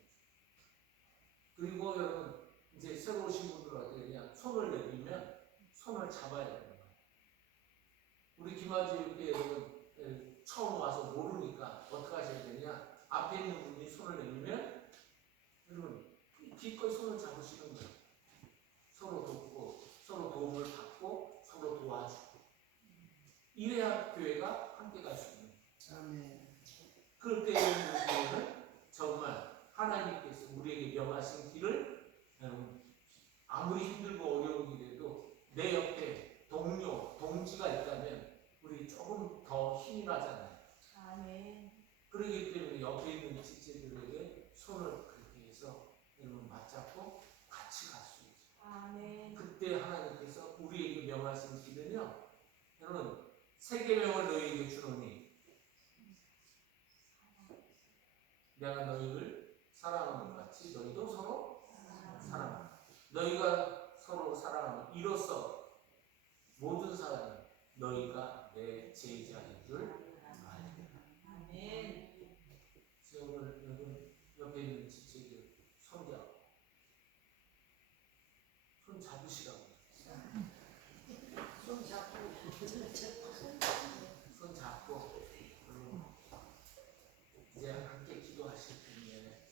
그리고 여러분 이제 새로 오신 분들은 어떻게 되냐? 손을 내밀면 손을 잡아야 되는 거예요. 우리 김아주 이렇게 여러분 처음 와서 모르니까 어떻게 하셔야 되냐? 앞에 있는 분이 손을 내밀면 여러분 기꺼이 손을 잡으시는 거예요. 서로 돕고 서로 도움을 받고 서로 도와주고 이래야 교회가 함께 갈 수 있는 거예요. 아멘. 그럴 때 우리 교회는 정말 하나님께서 우리에게 명하신 길을 여러분 아무리 힘들고 어려운 길에도 내 옆에 동료, 동지가 있다면 우리 조금 더 힘이 나잖아요. 아멘. 그렇기 때문에 옆에 있는 지체들에게 손을 그렇게 해서 여러분 맞잡고 같이 갈 수 있죠. 아멘. 그때 하나님께서 우리에게 명하신 길은요, 여러분 세계명을 너희에게 주노니 내가 너희를 사랑하는 것 같이 너희도 서로 사랑하라. 너희가 서로 사랑하는 이로써 모든 사람이 너희가 내 제자인 줄 알리라. 아멘. 그래서 오늘 여러분 옆에 있는 지체들 손잡고 손 잡으시라고. 손 잡고. 손 잡고 이제 함께 기도하실 텐데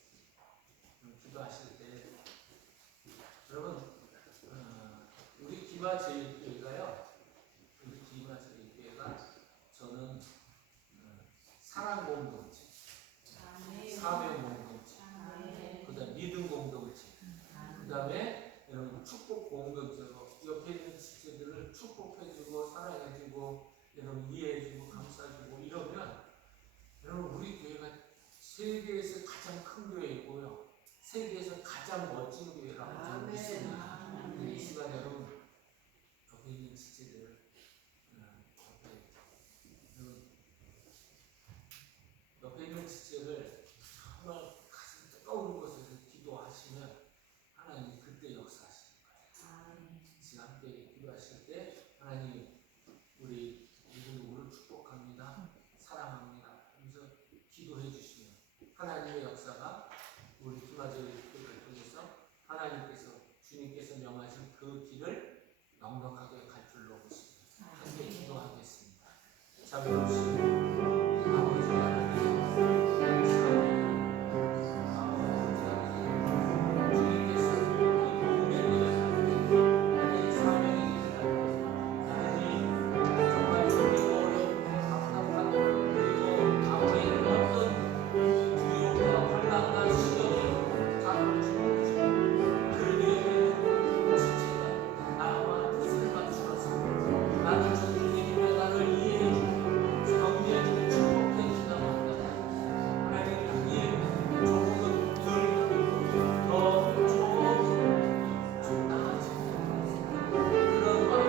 기도하실 때 여러분 우리 기마제일교회가요. 우리 기마제일교회가 저는 사랑 공동체, 사명 공동체, 그다음 믿음 공동체, 그다음에 여러분 축복 공동체로 옆에 있는 지체들을 축복해주고 사랑해주고 여러분 이해해주고 감싸주고 이러면 여러분 우리 교회가 세계에서 가장 큰 교회이고요. 세계에서 가장 멋진 교회라고 저는 믿습니다. 이 시간에 여러분 자비로우신 아버지 하나님, 주님께서 이 복음의 일을 하나님 사명의 일을 하나님 정말 힘들고 어렵고 답답하고 그리고 아무리 어떤 두려움과 환난과 시련을 다루어주고 그 위에는 지체가 나와 뜻을 맞추어서 나는 주님이며 나를 이해해주고 격려해주고 축복해준다고 한다. 하나님 그게 조금은 덜 더 조금 좀 나아지는 그런 마음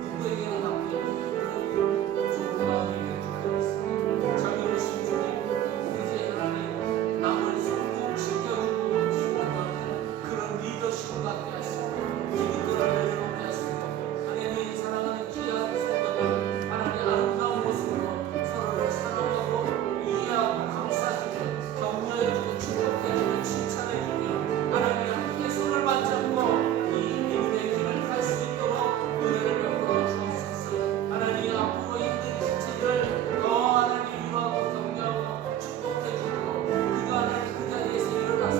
누구에게나 갖고 있는 그런 좋은 마음이 될 있습니다. 자비로우신 주님 이제 하나님 남을 성공시켜주고 싶어하는 그런 리더십을 갖게 하시고 기득권을 내려놓게 하시고 하나님 사랑하는 귀한 성도들 하나님 아름다운 모습으로 서로를 사랑하고 이해하고 감싸주며 격려해주고 축복해주고 칭찬해주며 하나님 함께 손을 맞잡고 이 믿음의 길을 갈 수 있도록 은혜를 베풀어 주옵소서. 하나님 앞으로 힘든 지체들을 더 하나님 위로하고 격려하고 축복해주고 그가 하나님 그 자리에서 일어나서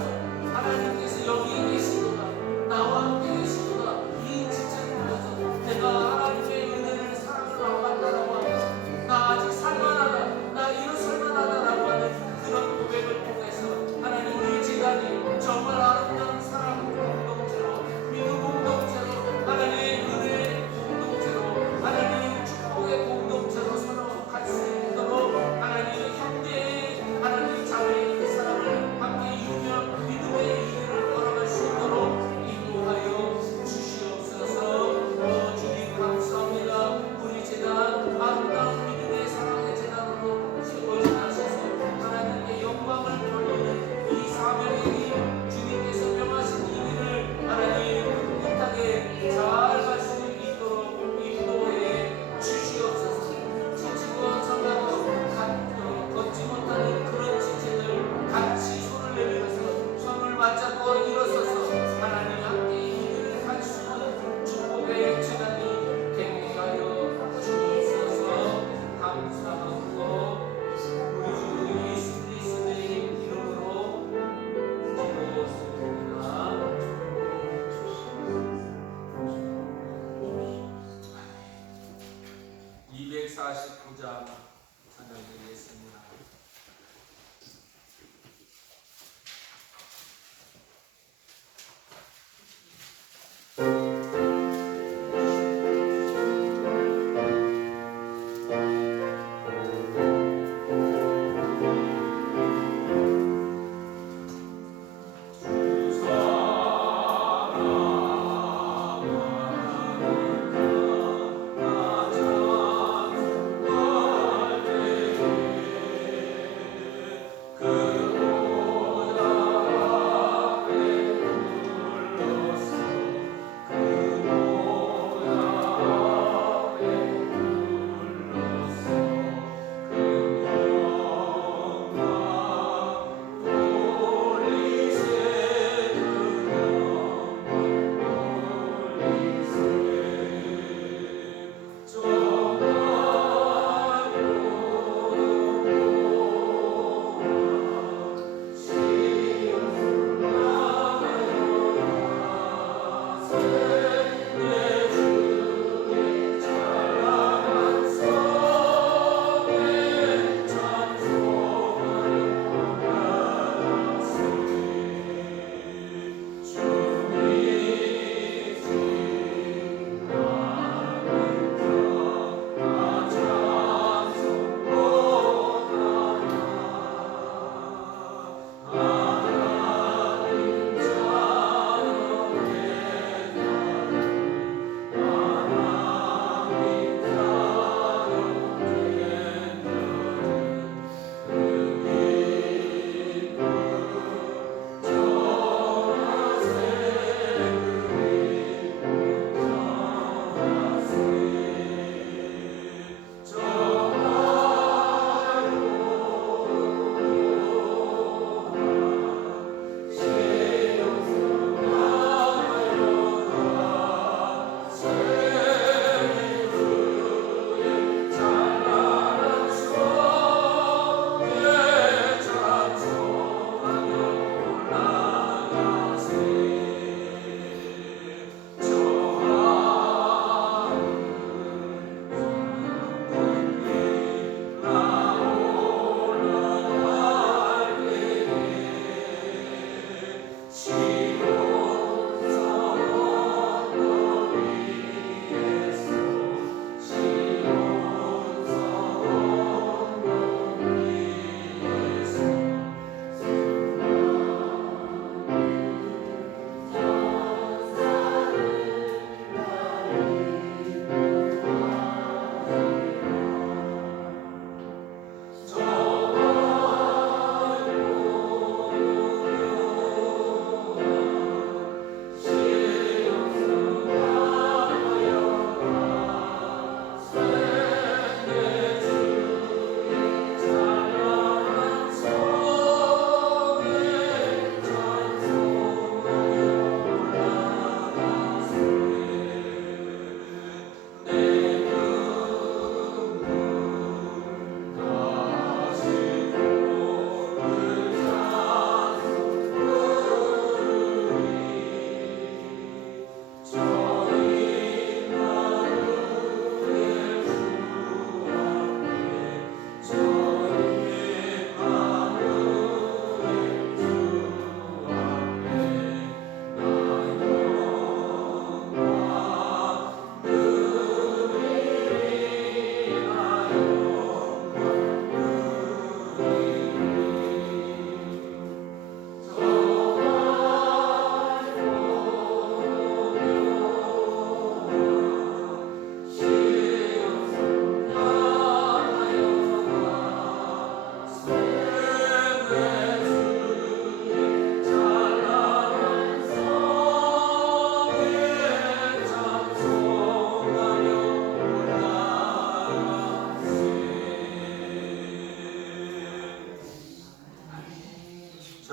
하나님께서 여기에 계시도다 나와 함께 계시도다 이 지체를 통해서 내가 하나님의 은혜를 사랑을 안 받다라고 하면 나 아직 살만하다 나 이런 살만하다라고 하는 그런 고백을 통해서 하나님 우리 재단이 정말 아름다운 사랑 공동체로 믿음 공동체로 하나님 은혜의 공동체로 하나님 축복의 공동체로 서로 갈 수 있도록 하나님 형제의 하나님 자매의 사랑을 함께 이루며 믿음의 길을 걸어갈 수 있도록 인도하여 주시옵소서. 주님 감사합니다. 우리 재단 아름다운 믿음의 사랑의 재단으로 세워져 하셔서 하나님께 영광을 돌리는 이 사명의 길 주님께서 명하신 이 길을 하나님 뜻하게 잘 갈 수 있도록 인도해 주시옵소서. 지치고 상하고 걷지 못하는 그런 지체들 같이 손을 내밀어서 손을 맞잡고 일어서서 하나님 함께 이 길을 갈 수 있는 축복의 재단이 되게 하여 주옵소서. 감사하고 우리 주 예수 그리스도의 이름으로 기도했습니다. 249장 찬양드리겠습니다.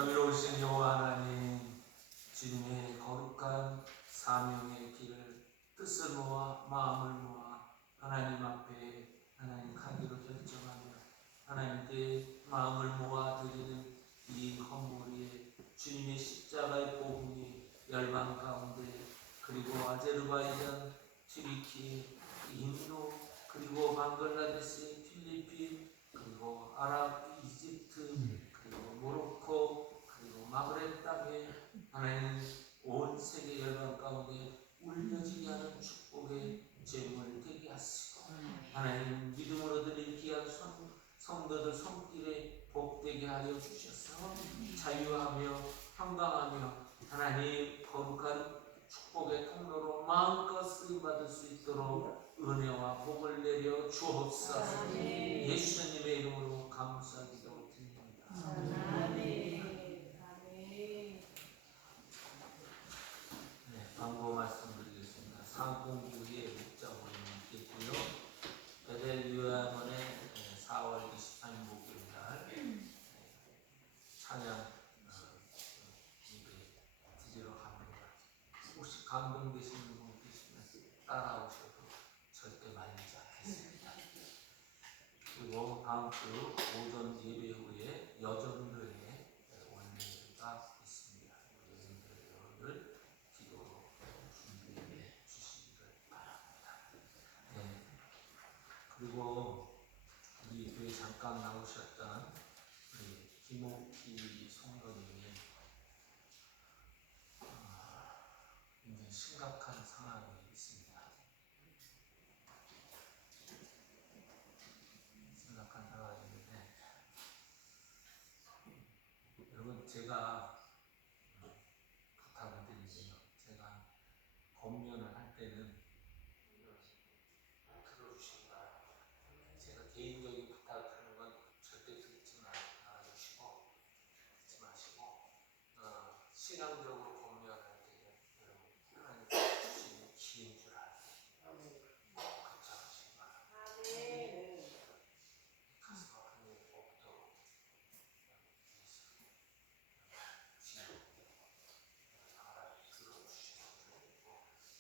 자비로우신 여호와 하나님, 주님의 거룩한 사명의 길을 뜻을 모아 마음을 모아 하나님 앞에 하나님 가기로 결정하며 하나님께 마음을 모아 드리는 이 헌물이 주님의 십자가의 복음이 열방 가운데 그리고 아제르바이잔, 튀르키, 인도 그리고 방글라데시, 필리핀 그리고 아랍, 이집트 그리고 모로코 그리고 마그렙 땅에 하나님 온 세계 열방 가운데 울려지게 하는 축복의 제물 되게 하시고 하나님 믿음으로 드릴 귀한 성도들 손길에 복되게 하여 주셔서 자유하며 평강하며 하나님 거룩한 축복의 통로로 마음껏 쓰임받을 수 있도록 은혜와 복을 내려 주옵소서. 예수님의 이름으로 감사기도 드립니다. 네, 광고 말씀드리겠습니다. 상공부의 목자분이 있겠고요. 베델 요양원의 4월 23일 목요일 날 찬양 예배 드리러 갑니다. 혹시 감동되시는 분 계시면 따라오셔도 절대 말리지 않겠습니다. 그리고 다음 주 오전 예배 후에 여전도에 원래가 있습니다. 여전도를 기도로 준비해 주시기를 바랍니다. 네. 그리고 우리 교회 잠깐 나오셨던 우리 김옥희 성도님이 굉장히 심각한 상황이 있습니다. 심각한 상황이 있는데 여러분 제가 부탁을 드리세요. 제가 권면을 할 때는 들어주시기 바랍니다. 제가 개인적인 부탁하는 건 절대 듣지 마시고 신앙적으로 권면할 때 여러분 하나님 주시는 기회인 줄 알고 걱정하시기 바랍니다. 가슴 아픈 일 없도록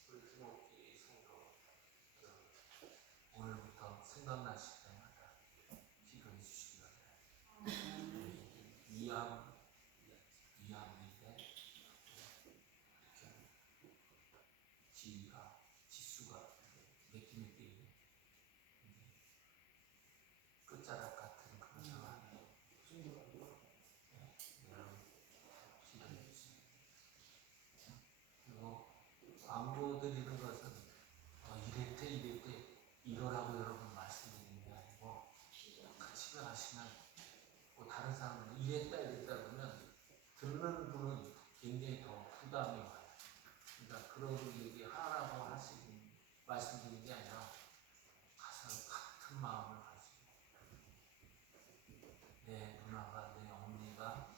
우리 김옥기 성도 오늘부터 생각나실 때마다 기도해 주시기 바랍니다. 위암인데 지수가 맥히맥히 끝자락 같은 그런 상황이에요. 여러분 기도해 주세요. 그리고 광고 드리는 것은 이랬대 이러라고 여러분 말씀드리는 게 아니고 같이 하시면 다른 사람은 이랬다 그러면 듣는 분은 굉장히 더 부담이 와요. 그러니까 그런 얘기 하라고 말씀드리는 게 아니라 가서 같은 마음을 가지고 내 누나가 내 언니가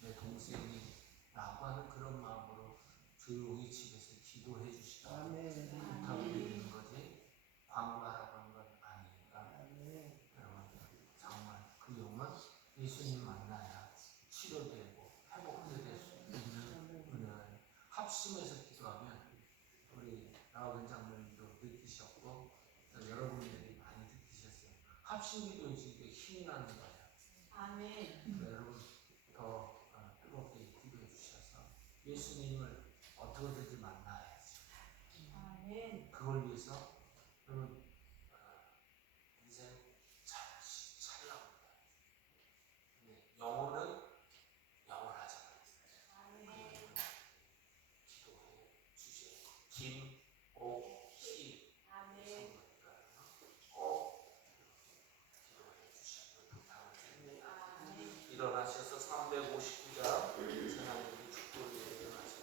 내 동생이 라고 하는 그런 마음으로 조용히 집에서 기도해 주시라고 부탁을 드리는 거지 광고하라고 하는 건 아니니까 여러분 정말 그 영은 예수님 만나야 치료되고 회복될 수 있는 은혜를 합심해서 기도하면 우리 라우벤 장로님도 느끼셨고 여러분들이 많이 느끼셨어요. 합심기도에 지금 힘이 나는 거예요. 여러분 더 뜨겁게 기도해 주셔서 예수님을 어떻게든지 만나야지. 그걸 위해서 여러분 인생 잠시 찰나입니다. 영혼은 영원하잖아요. 기도해 주세요. 김옥희 성도니까 꼭 기도해 주시길 부탁을 드립니다. 일어나셔서 359장 하나님의 축복을 일어나시고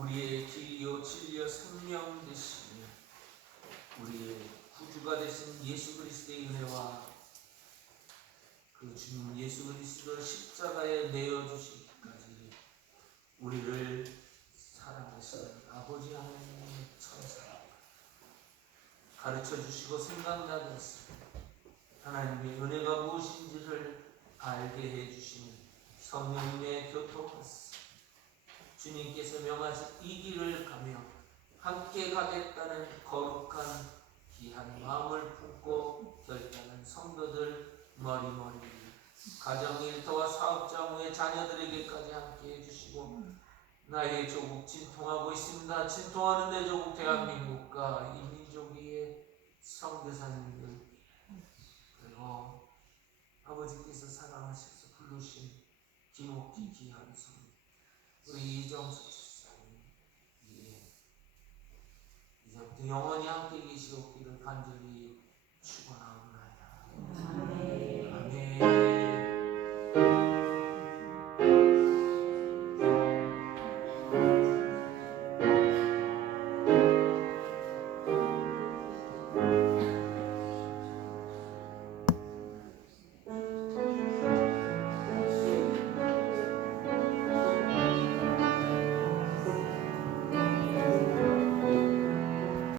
우리의 길이요 진리요 생명 되시며 우리의 구주가 되신 예수 그리스도의 은혜와 그 주님 예수 그리스도를 십자가에 내어주시기까지 우리를 사랑하시는 아버지 하나님의 천사 가르쳐 주시고 생각나게 하시고 하나님의 은혜가 무엇인지를 알게 해주시는 성령님의 교통하사 주님께서 명하신 이 길을 가며 함께 가겠다는 거룩한 귀한 마음을 품고 결단한 성도들 머리머리 가정 일터와 사업장 후에 자녀들에게까지 함께 해주시고 나의 조국 진통하고 있습니다. 진통하는 내 조국 대한민국과 이 민족 위에 선교사님들 그리고 아버지께서 사랑하셔서 부르신 기목기 귀한 성 우리